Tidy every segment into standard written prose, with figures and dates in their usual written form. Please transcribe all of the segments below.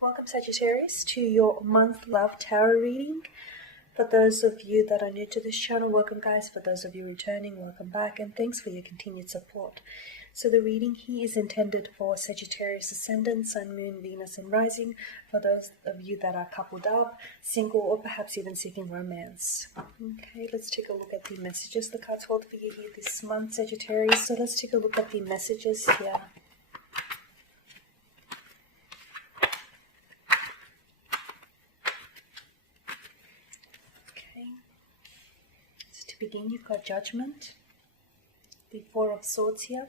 Welcome, Sagittarius, to your month love tarot reading. For those of you that are new to this channel, welcome guys. For those of you returning, welcome back, and thanks for your continued support. So the reading here is intended for Sagittarius Ascendant, Sun, Moon, Venus, and Rising. For those of you that are coupled up, single, or perhaps even seeking romance. Okay, let's take a look at the messages the cards hold for you here this month, Sagittarius. So let's take a look at the messages here. To begin, you've got Judgment, the Four of Swords here,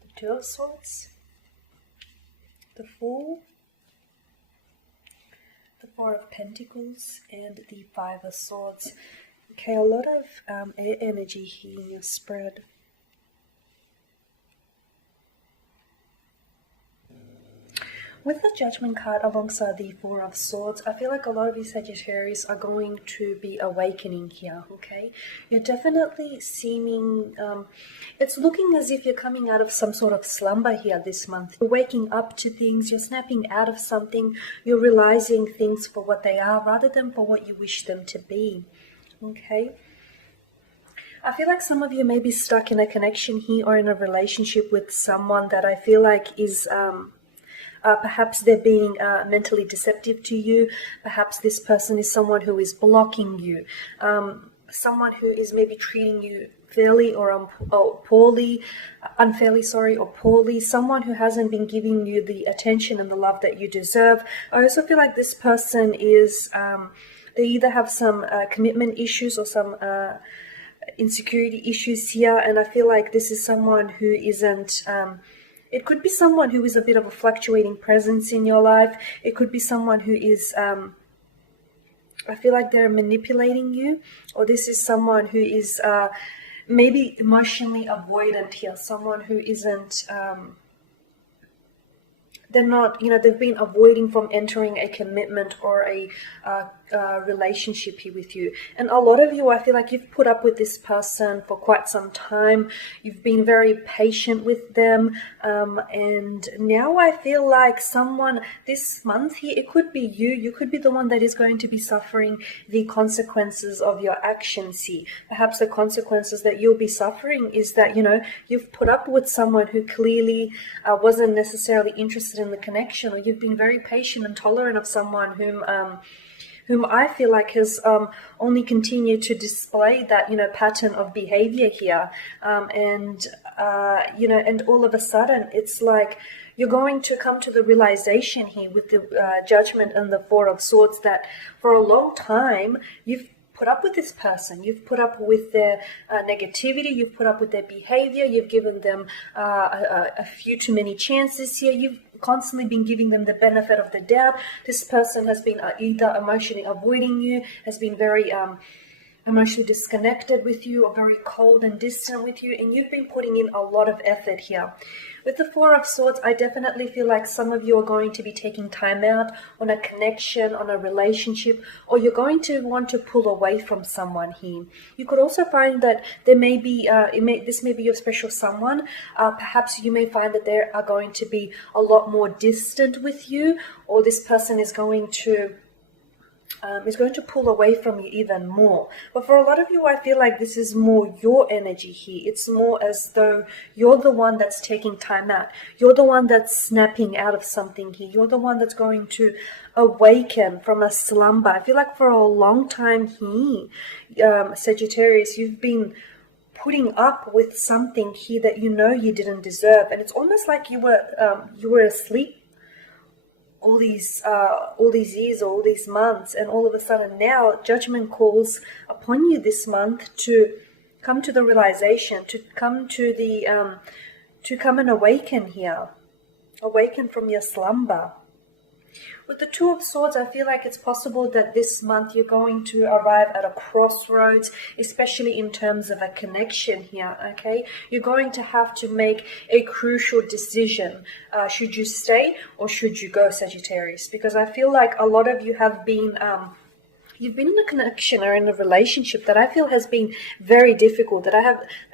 the Two of Swords, the Fool, the Four of Pentacles, and the Five of Swords. Okay, a lot of air energy here in your spread. With the Judgment card alongside the Four of Swords, I feel like a lot of you Sagittarius are going to be awakening here, okay? You're definitely seeming, it's looking as if you're coming out of some sort of slumber here this month. You're waking up to things, you're snapping out of something, you're realizing things for what they are rather than for what you wish them to be, okay? I feel like some of you may be stuck in a connection here or in a relationship with someone that I feel like is... perhaps they're being mentally deceptive to you. Perhaps this person is someone who is blocking you. Someone who is maybe treating you fairly or poorly, unfairly, sorry, or poorly. Someone who hasn't been giving you the attention and the love that you deserve. I also feel like this person is, they either have some commitment issues or some insecurity issues here. And I feel like this is someone who isn't... it could be someone who is a bit of a fluctuating presence in your life. It could be someone who is, I feel like they're manipulating you. Or this is someone who is maybe emotionally avoidant here. Someone who isn't, they're not, you know, they've been avoiding from entering a commitment or a relationship here with you. And a lot of you, I feel like you've put up with this person for quite some time. You've been very patient with them. And now I feel like someone this month here, it could be you. You could be the one that is going to be suffering the consequences of your actions here. Perhaps the consequences that you'll be suffering is that, you know, you've put up with someone who clearly wasn't necessarily interested in the connection, or you've been very patient and tolerant of someone whom I feel like has only continued to display that, you know, pattern of behavior here. You know, and all of a sudden it's like you're going to come to the realization here with the Judgment and the Four of Swords that for a long time you've put up with this person, you've put up with their negativity, you've put up with their behavior, you've given them a few too many chances here, you've constantly been giving them the benefit of the doubt. This person has been either emotionally avoiding you, has been very emotionally disconnected with you, or very cold and distant with you, and you've been putting in a lot of effort here. With the Four of Swords, I definitely feel like some of you are going to be taking time out on a connection, on a relationship, or you're going to want to pull away from someone here. You could also find that there may be, this may be your special someone. Perhaps you may find that they are going to be a lot more distant with you, or this person is going to pull away from you even more. But for a lot of you, I feel like this is more your energy here. It's more as though you're the one that's taking time out. You're the one that's snapping out of something here. You're the one that's going to awaken from a slumber. I feel like for a long time here, Sagittarius, you've been putting up with something here that you know you didn't deserve. And it's almost like you were asleep all these years, all these months, and all of a sudden now Judgment calls upon you this month to come to the realization, to come to the to come and awaken here, awaken from your slumber. With the Two of Swords, I feel like it's possible that this month you're going to arrive at a crossroads, especially in terms of a connection here, okay? You're going to have to make a crucial decision. Should you stay or should you go, Sagittarius? Because I feel like a lot of you have been you've been in a connection or in a relationship that I feel has been very difficult, that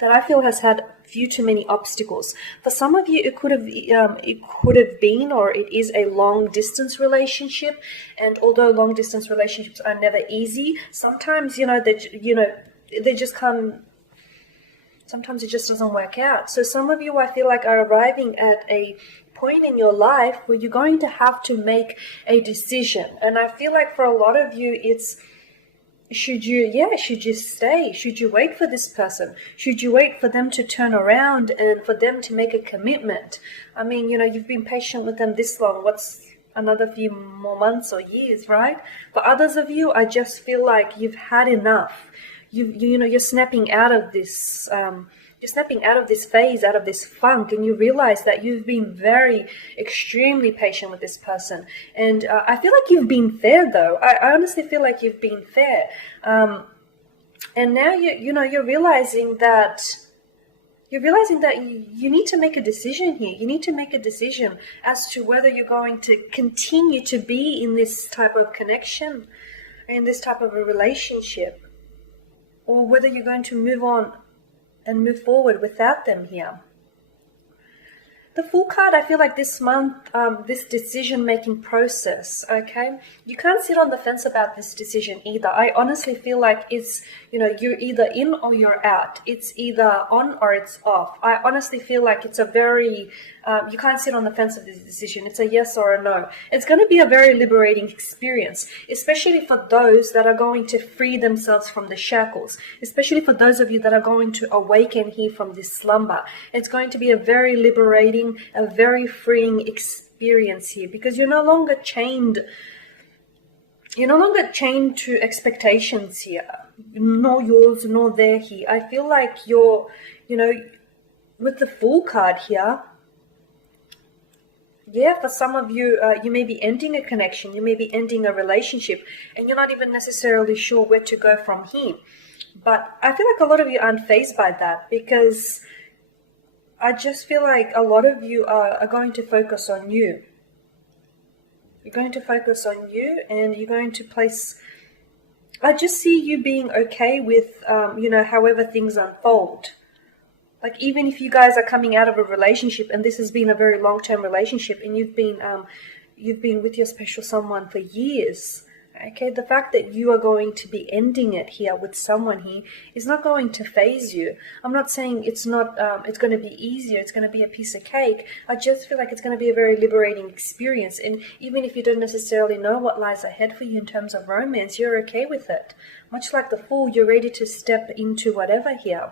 I feel has had few too many obstacles. For some of you, it could have been, or it is, a long distance relationship. And although long distance relationships are never easy, sometimes they just come. Sometimes it just doesn't work out. So some of you, I feel like, are arriving at a point in your life where you're going to have to make a decision. And I feel like for a lot of you, it's, should you stay? Should you wait for this person? Should you wait for them to turn around and for them to make a commitment? I mean, you've been patient with them this long. What's another few more months or years, right? For others of you, I just feel like you've had enough. You're snapping out of this. You're snapping out of this phase, out of this funk, and you realize that you've been extremely patient with this person. And I feel like you've been fair, though. I honestly feel like you've been fair. And now you're realizing that. You're realizing that you need to make a decision here. You need to make a decision as to whether you're going to continue to be in this type of connection, in this type of a relationship, or whether you're going to move on and move forward without them here. The Fool card, I feel like this month, this decision-making process, okay? You can't sit on the fence about this decision either. I honestly feel like it's, you're either in or you're out. It's either on or it's off. I honestly feel like it's a very, you can't sit on the fence of this decision. It's a yes or a no. It's going to be a very liberating experience, especially for those that are going to free themselves from the shackles, especially for those of you that are going to awaken here from this slumber. It's going to be a very liberating, a very freeing experience here, because you're no longer chained to expectations here, nor yours nor their here. I feel like you're, with the Fool card here, yeah, for some of you, you may be ending a connection, you may be ending a relationship, and you're not even necessarily sure where to go from here. But I feel like a lot of you aren't fazed by that, because I just feel like a lot of you are going to focus on you. You're going to focus on you, and you're going to place... I just see you being okay with, however things unfold. Like, even if you guys are coming out of a relationship, and this has been a very long-term relationship, and you've been with your special someone for years, okay, the fact that you are going to be ending it here with someone here is not going to faze you. I'm not saying it's not, it's going to be easier, it's going to be a piece of cake. I just feel like it's going to be a very liberating experience. And even if you don't necessarily know what lies ahead for you in terms of romance, you're okay with it. Much like the Fool, you're ready to step into whatever here.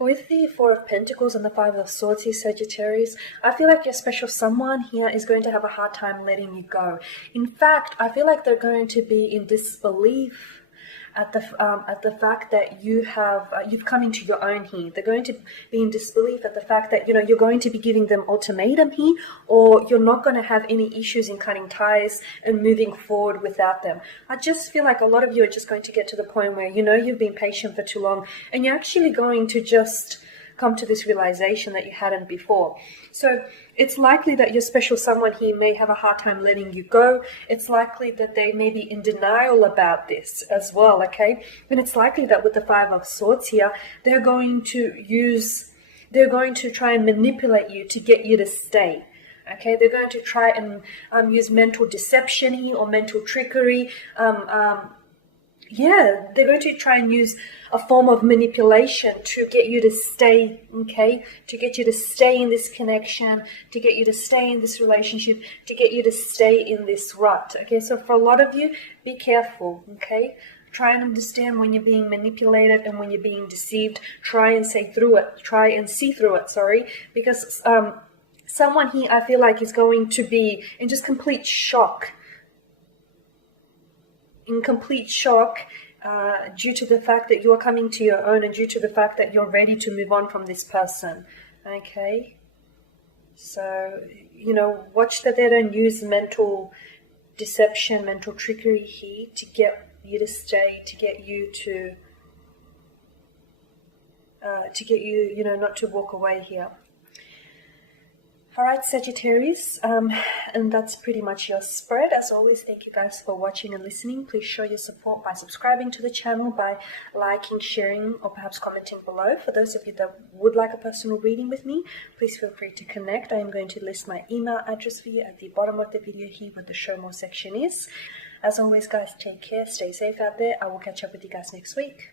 With the Four of Pentacles and the Five of Swords here, Sagittarius, I feel like your special someone here is going to have a hard time letting you go. In fact, I feel like they're going to be in disbelief at the fact that you've come into your own here. They're going to be in disbelief at the fact that you're going to be giving them ultimatum here, or you're not going to have any issues in cutting ties and moving forward without them. I just feel like a lot of you are just going to get to the point where you've been patient for too long, and you're actually going to just come to this realization that you hadn't before. So it's likely that your special someone here may have a hard time letting you go. It's likely that they may be in denial about this as well, okay? And it's likely that with the Five of Swords here, they're going to try and manipulate you to get you to stay. Okay, they're going to try and use mental deception here, or mental trickery. Yeah, they're going to try and use a form of manipulation to get you to stay, okay? To get you to stay in this connection, to get you to stay in this relationship, to get you to stay in this rut, okay? So for a lot of you, be careful, okay? Try and understand when you're being manipulated and when you're being deceived. Try and see through it, sorry, because someone here, I feel like, is going to be in just complete shock. In complete shock due to the fact that you are coming to your own, and due to the fact that you're ready to move on from this person, okay? So, watch that they don't use mental deception, mental trickery here to get you to stay, to get you not to walk away here. Alright, Sagittarius, and that's pretty much your spread. As always, thank you guys for watching and listening. Please show your support by subscribing to the channel, by liking, sharing, or perhaps commenting below. For those of you that would like a personal reading with me, please feel free to connect. I am going to list my email address for you at the bottom of the video here where the show more section is. As always, guys, take care, stay safe out there. I will catch up with you guys next week.